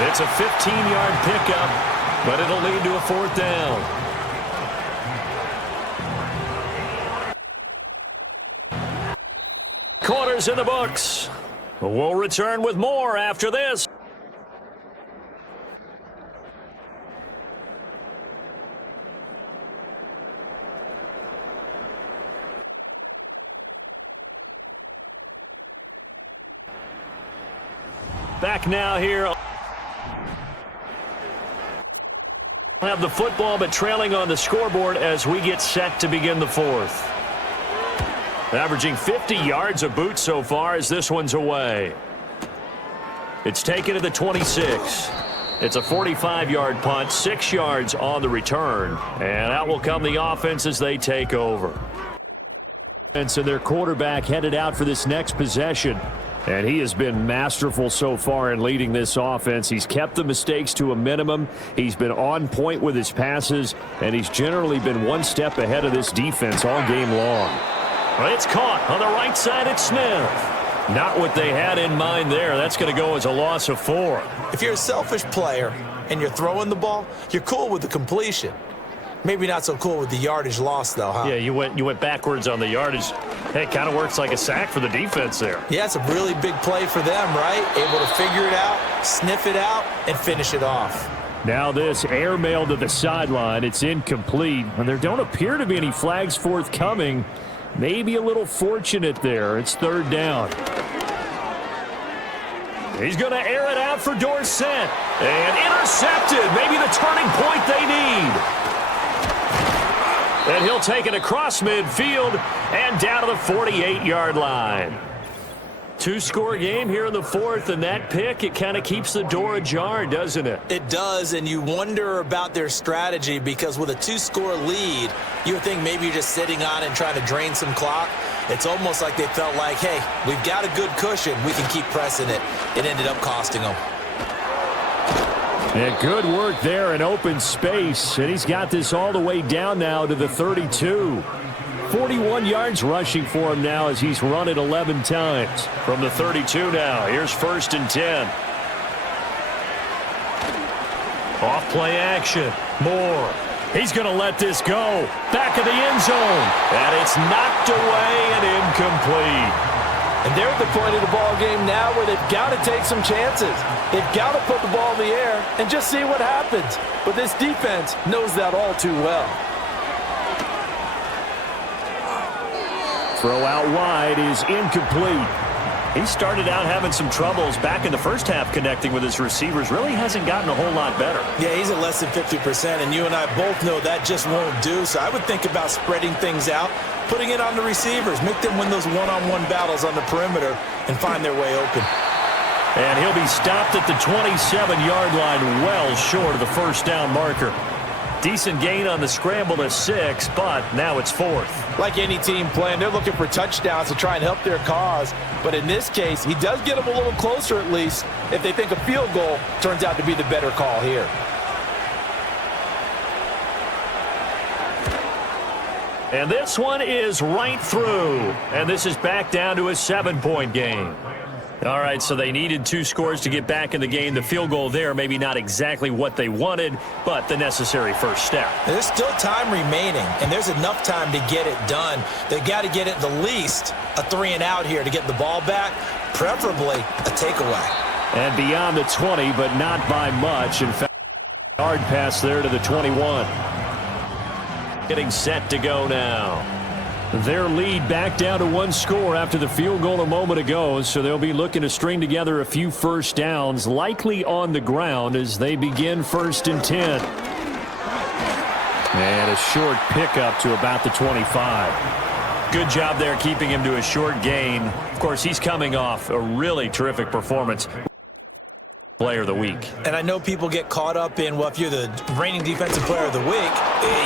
It's a 15-yard pickup, but it'll lead to a fourth down. Quarters in the books. We'll return with more after this. Back now here. Have the football, but trailing on the scoreboard as we get set to begin the fourth. Averaging 50 yards a boot so far as this one's away. It's taken to the 26. It's a 45-yard punt, 6 yards on the return. And out will come the offense as they take over. And so their quarterback headed out for this next possession. And he has been masterful so far in leading this offense. He's kept the mistakes to a minimum. He's been on point with his passes. And he's generally been one step ahead of this defense all game long. Well, it's caught on the right side at Smith. Not what they had in mind there. That's going to go as a loss of 4. If you're a selfish player and you're throwing the ball, you're cool with the completion. Maybe not so cool with the yardage loss, though, huh? Yeah, you went backwards on the yardage. Hey, it kind of works like a sack for the defense there. Yeah, it's a really big play for them, right? Able to figure it out, sniff it out, and finish it off. Now this airmail to the sideline. It's incomplete. And there don't appear to be any flags forthcoming. Maybe a little fortunate there. It's third down. He's going to air it out for Dorsett. And intercepted. Maybe the turning point they need. And he'll take it across midfield and down to the 48-yard line. 2-score game here in the fourth, and that pick, it kind of keeps the door ajar, doesn't it? It does, and you wonder about their strategy because with a 2-score lead, you would think maybe you're just sitting on it and trying to drain some clock. It's almost like they felt like, hey, we've got a good cushion. We can keep pressing it. It ended up costing them. And good work there in open space. And he's got this all the way down now to the 32. 41 yards rushing for him now as he's run it 11 times. From the 32 now, here's 1st and 10. Off play action. Moore. He's going to let this go. Back of the end zone. And it's knocked away and incomplete. And they're at the point of the ball game now where they've got to take some chances. They've got to put the ball in the air and just see what happens. But this defense knows that all too well. Throw out wide is incomplete. He started out having some troubles back in the first half connecting with his receivers. Really hasn't gotten a whole lot better. Yeah, he's at less than 50%, and you and I both know that just won't do. So I would think about spreading things out, putting it on the receivers, make them win those one-on-one battles on the perimeter and find their way open. And he'll be stopped at the 27-yard line, well short of the first down marker. Decent gain on the scramble to 6, but now it's 4th. Like any team playing, they're looking for touchdowns to try and help their cause. But in this case, he does get them a little closer at least if they think a field goal turns out to be the better call here. And this one is right through. And this is back down to a 7-point game. All right, so they needed 2 scores to get back in the game. The field goal there, maybe not exactly what they wanted, but the necessary first step. There's still time remaining, and there's enough time to get it done. They've got to get it the least a 3-and-out here to get the ball back, preferably a takeaway. And beyond the 20, but not by much. In fact, hard pass there to the 21. Getting set to go now. Their lead back down to 1 score after the field goal a moment ago, so they'll be looking to string together a few first downs, likely on the ground as they begin 1st and 10. And a short pickup to about the 25. Good job there keeping him to a short gain. Of course, he's coming off a really terrific performance. Player of the week. And I know people get caught up in, well, if you're the reigning defensive player of the week,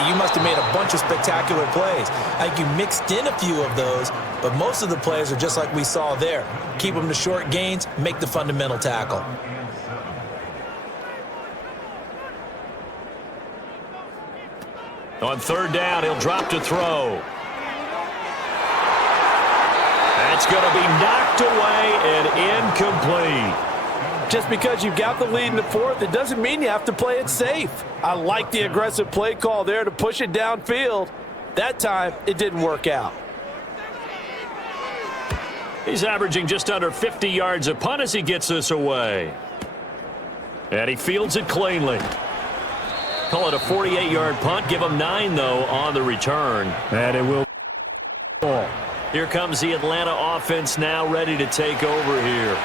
you must have made a bunch of spectacular plays. I think you mixed in a few of those, but most of the plays are just like we saw there. Keep them to short gains, make the fundamental tackle. On third down, he'll drop to throw. That's going to be knocked away and incomplete. Just because you've got the lead in the fourth, it doesn't mean you have to play it safe. I like the aggressive play call there to push it downfield. That time, it didn't work out. He's averaging just under 50 yards a punt as he gets this away. And he fields it cleanly. Call it a 48-yard punt. Give him 9, though, on the return. And it will fall. Here comes the Atlanta offense now ready to take over here.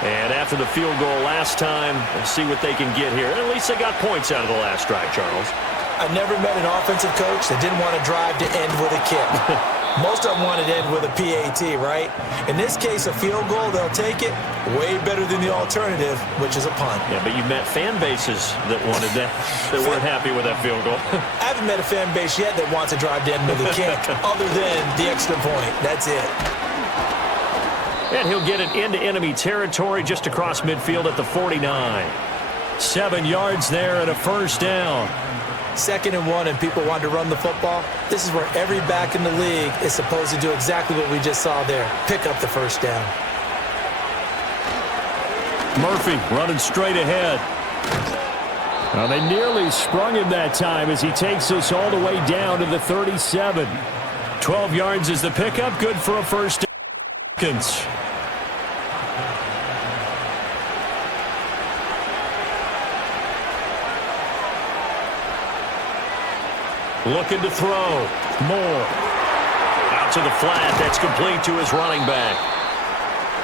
And after the field goal last time, we'll see what they can get here. At least they got points out of the last drive, Charles. I never met an offensive coach that didn't want to drive to end with a kick. Most of them wanted to end with a PAT, right? In this case, a field goal, they'll take it. Way better than the alternative, which is a punt. Yeah, but you met fan bases that wanted that, that weren't happy with that field goal. I haven't met a fan base yet that wants to drive to end with a kick, other than the extra point. That's it. And he'll get it into enemy territory just across midfield at the 49. 7 yards there and a first down. 2nd and 1 and people want to run the football. This is where every back in the league is supposed to do exactly what we just saw there. Pick up the first down. Murphy running straight ahead. Well, they nearly sprung him that time as he takes us all the way down to the 37. 12 yards is the pickup. Good for a first down. Looking to throw. Moore. Out to the flat. That's complete to his running back.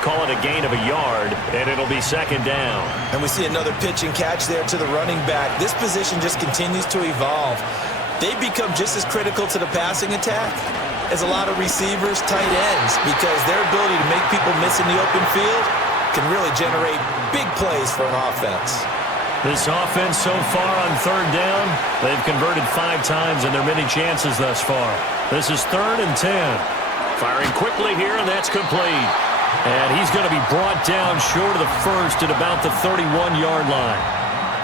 Call it a gain of a yard, and it'll be 2nd down. And we see another pitch and catch there to the running back. This position just continues to evolve. They become just as critical to the passing attack as a lot of receivers, tight ends, because their ability to make people miss in the open field can really generate big plays for an offense. This offense so far on 3rd down, they've converted 5 times in their many chances thus far. This is 3rd and 10. Firing quickly here, and that's complete. And he's going to be brought down short of the first at about the 31-yard line.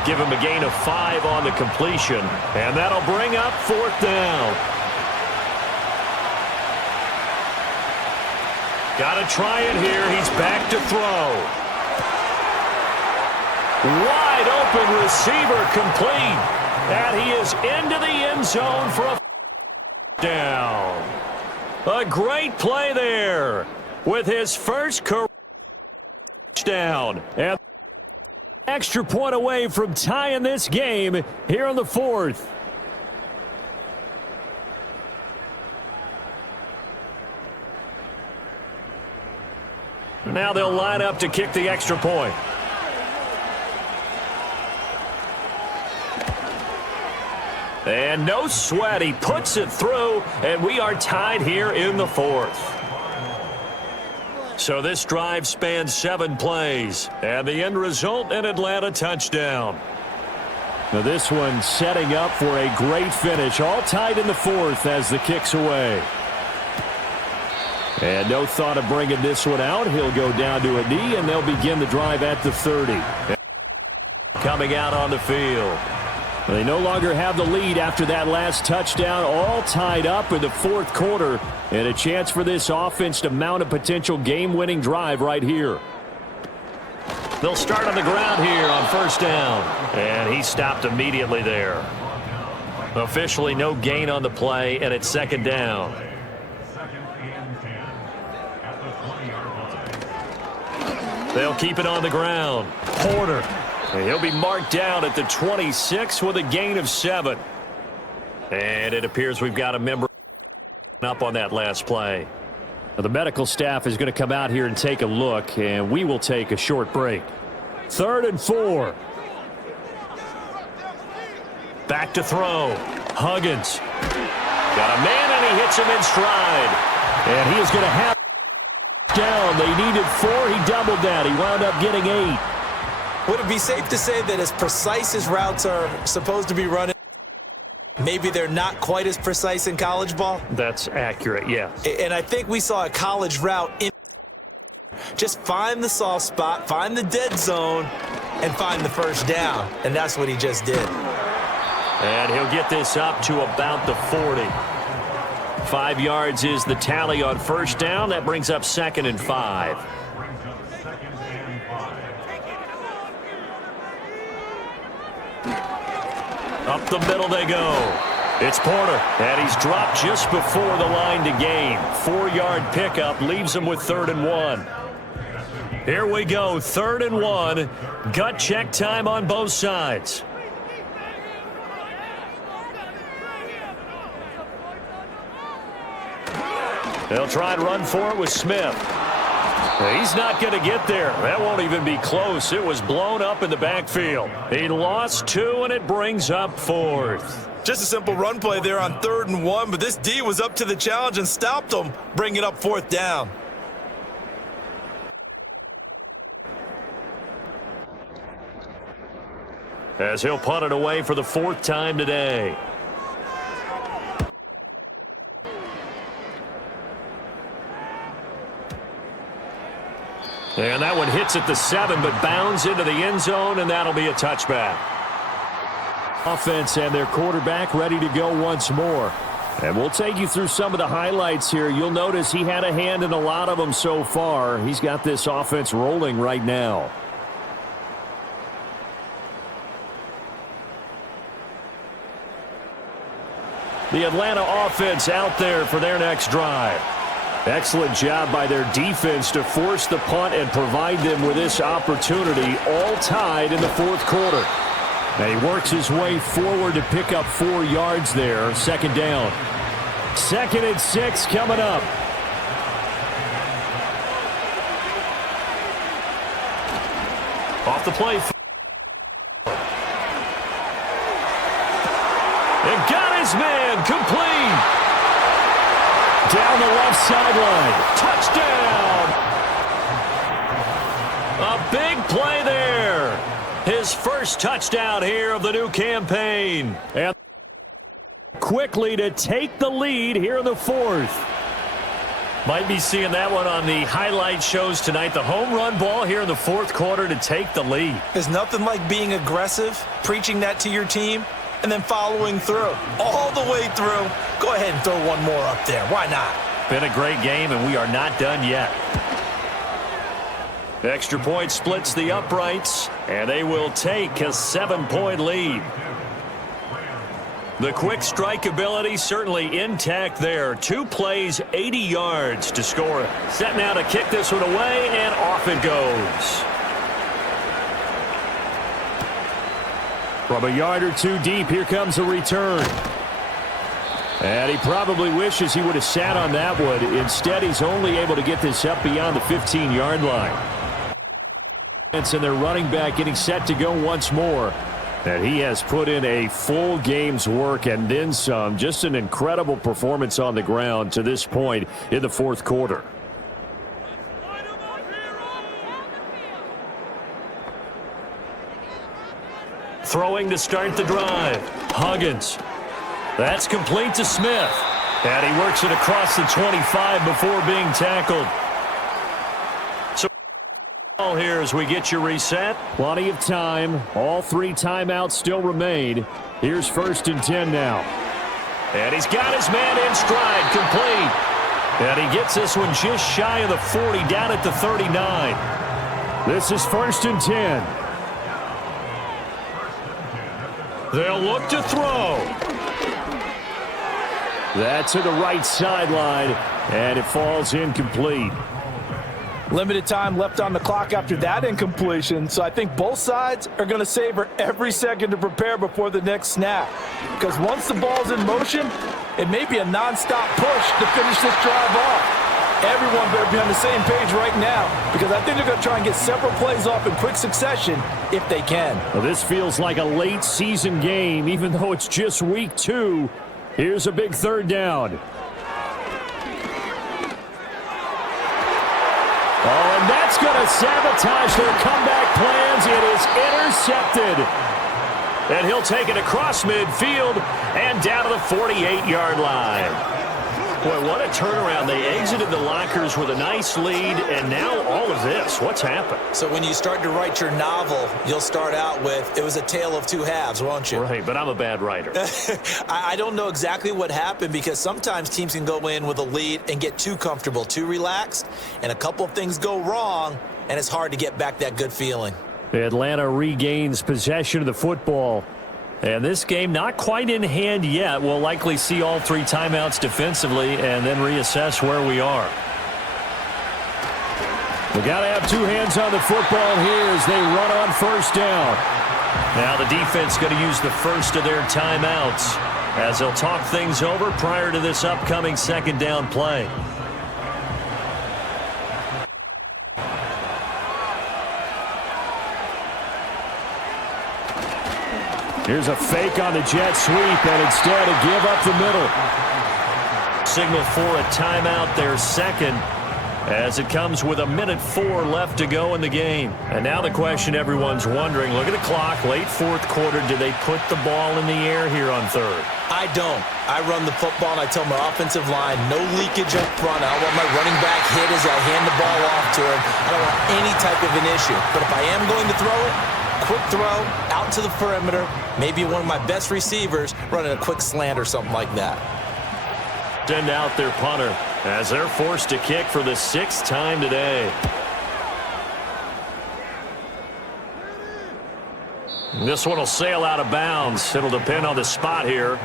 Give him a gain of 5 on the completion, and that'll bring up 4th down. Got to try it here. He's back to throw. Wide open receiver complete. And he is into the end zone for a down. A great play there with his first career touchdown. And extra point away from tying this game here in the 4th. Now they'll line up to kick the extra point. And no sweat, he puts it through, and we are tied here in the 4th. So this drive spans 7 plays, and the end result, an Atlanta touchdown. Now this one setting up for a great finish, all tied in the 4th as the kick's away. And no thought of bringing this one out. He'll go down to a knee, and they'll begin the drive at the 30. Coming out on the field. They no longer have the lead after that last touchdown, all tied up in the 4th quarter, and a chance for this offense to mount a potential game-winning drive right here. They'll start on the ground here on 1st down, and he stopped immediately there. Officially no gain on the play, and it's 2nd down. 2nd and 10 at the 20-yard line. They'll keep it on the ground. Porter. He'll be marked down at the 26 with a gain of 7. And it appears we've got a member up on that last play. Now the medical staff is going to come out here and take a look, and we will take a short break. 3rd and 4. Back to throw. Huggins. Got a man, and he hits him in stride. And he is going to have down. They needed 4. He doubled that. He wound up getting 8. Would it be safe to say that as precise as routes are supposed to be running, maybe they're not quite as precise in college ball? That's accurate, yes. And I think we saw a college route in. Just find the soft spot, find the dead zone, and find the first down. And that's what he just did. And he'll get this up to about the 40. 5 yards is the tally on first down. That brings up 2nd and 5. Up the middle they go. It's Porter, and he's dropped just before the line to gain. 4-yard pickup leaves him with 3rd and 1. Here we go, 3rd and 1. Gut check time on both sides. They'll try and run for it with Smith. He's not going to get there. That won't even be close. It was blown up in the backfield. He lost 2, and it brings up 4th. Just a simple run play there on 3rd and 1, but this D was up to the challenge and stopped him, bringing up 4th down. As he'll punt it away for the 4th time today. And that one hits at the 7, but bounds into the end zone, and that'll be a touchback. Offense and their quarterback ready to go once more. And we'll take you through some of the highlights here. You'll notice he had a hand in a lot of them so far. He's got this offense rolling right now. The Atlanta offense out there for their next drive. Excellent job by their defense to force the punt and provide them with this opportunity, all tied in the 4th quarter. Now he works his way forward to pick up 4 yards there. 2nd down. 2nd and 6 coming up. Off the play. And got his man complete. Down the left sideline. Touchdown. A big play there. His first touchdown here of the new campaign. And quickly to take the lead here in the 4th. Might be seeing that one on the highlight shows tonight. The home run ball here in the 4th quarter to take the lead. There's nothing like being aggressive, preaching that to your team, and then following through. All the way through. Go ahead and throw one more up there. Why not? Been a great game, and we are not done yet. Extra point splits the uprights, and they will take a 7-point lead. The quick strike ability certainly intact there. 2 plays, 80 yards to score it. Set now to kick this one away, and off it goes. From a yard or 2 deep, here comes a return. And he probably wishes he would have sat on that one. Instead, he's only able to get this up beyond the 15-yard line. And their running back getting set to go once more. And he has put in a full game's work and then some. Just an incredible performance on the ground to this point in the 4th quarter. Throwing to start the drive. Huggins. That's complete to Smith. And he works it across the 25 before being tackled. So here as we get you reset. Plenty of time. All 3 timeouts still remain. Here's 1st and 10 now. And he's got his man in stride, complete. And he gets this one just shy of the 40, down at the 39. This is 1st and 10. They'll look to throw. That's to the right sideline, and it falls incomplete. Limited time left on the clock after that incompletion, so I think both sides are going to savor every second to prepare before the next snap. Because once the ball's in motion, it may be a nonstop push to finish this drive off. Everyone better be on the same page right now, because I think they're going to try and get several plays off in quick succession if they can. Well, this feels like a late season game, even though it's just week 2. Here's a big 3rd down. Oh, and that's going to sabotage their comeback plans. It is intercepted. And he'll take it across midfield and down to the 48-yard line. Boy, what a turnaround. They exited the lockers with a nice lead, and now all of this. What's happened? So when you start to write your novel, you'll start out with, it was a tale of two halves, won't you? Right, but I'm a bad writer. I don't know exactly what happened, because sometimes teams can go in with a lead and get too comfortable, too relaxed, and a couple of things go wrong, and it's hard to get back that good feeling. Atlanta regains possession of the football. And this game not quite in hand yet. We'll likely see all three timeouts defensively and then reassess where we are. We got to have two hands on the football here as they run on first down. Now the defense going to use the first of their timeouts as they'll talk things over prior to this upcoming second down play. Here's a fake on the jet sweep, and instead a give up the middle. Signal for a timeout, their second, as it comes with 1:04 left to go in the game. And now the question everyone's wondering, look at the clock, late fourth quarter, do they put the ball in the air here on third? I don't. I run the football, and I tell my offensive line, no leakage up front. I don't want my running back hit as I hand the ball off to him. I don't want any type of an issue. But if I am going to throw it, quick throw out to the perimeter, maybe one of my best receivers running a quick slant or something like that. Send out their punter as they're forced to kick for the sixth time today. This one will sail out of bounds. It'll depend on the spot here.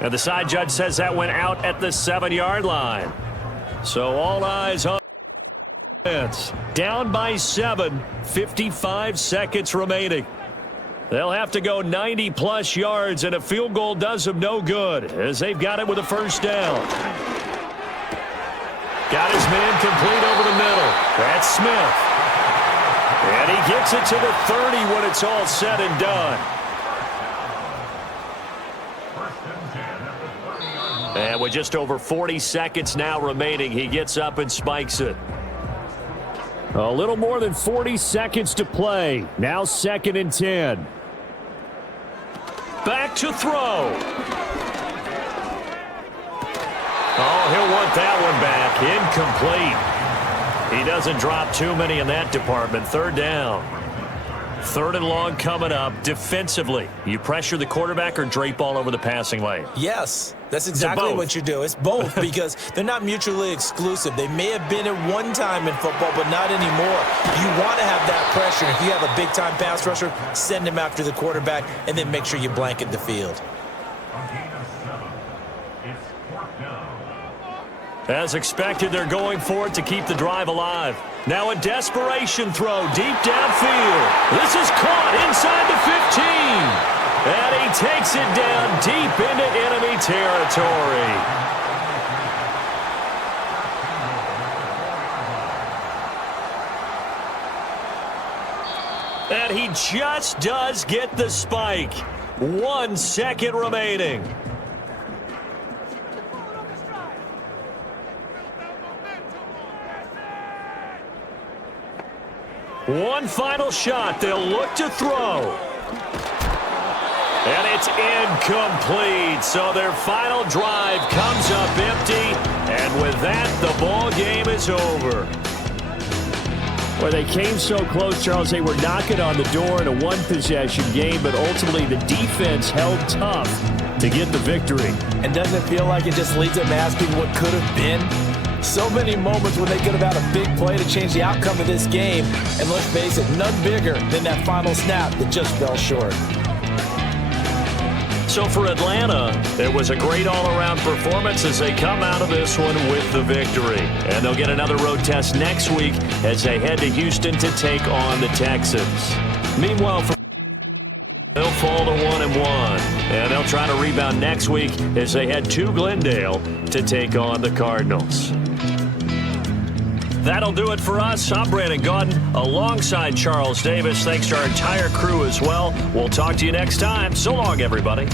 And the side judge says that went out at the 7-yard line. So all eyes on it. Down by 7, 55 seconds remaining. They'll have to go 90-plus yards, and a field goal does them no good as they've got it with a first down. Got his man complete over the middle. That's Smith. And he gets it to the 30 when it's all said and done. And with just over 40 seconds now remaining, he gets up and spikes it. A little more than 40 seconds to play. Now 2nd and 10. Back to throw. Oh, he'll want that one back. Incomplete. He doesn't drop too many in that department. Third down. 3rd and long coming up. Defensively, you pressure the quarterback or drape all over the passing lane? Yes, that's exactly what you do. It's both because they're not mutually exclusive. They may have been at one time in football, but not anymore. You want to have that pressure. If you have a big-time pass rusher, send him after the quarterback, and then make sure you blanket the field. As expected, they're going for it to keep the drive alive. Now a desperation throw deep downfield. This is caught inside the 15. And he takes it down deep into enemy territory. And he just does get the spike. 1 second remaining. One final shot. They'll look to throw. And it's incomplete. So their final drive comes up empty. And with that, the ball game is over. Well, they came so close, Charles. They were knocking on the door in a one-possession game, but ultimately the defense held tough to get the victory. And doesn't it feel like it just leads them asking what could have been? So many moments when they could have had a big play to change the outcome of this game. And let's face it, none bigger than that final snap that just fell short. So for Atlanta, it was a great all-around performance as they come out of this one with the victory. And they'll get another road test next week as they head to Houston to take on the Texans. Meanwhile, they'll fall to 1-1. And they'll try to rebound next week as they head to Glendale to take on the Cardinals. That'll do it for us. I'm Brandon Gaudin alongside Charles Davis. Thanks to our entire crew as well. We'll talk to you next time. So long, everybody.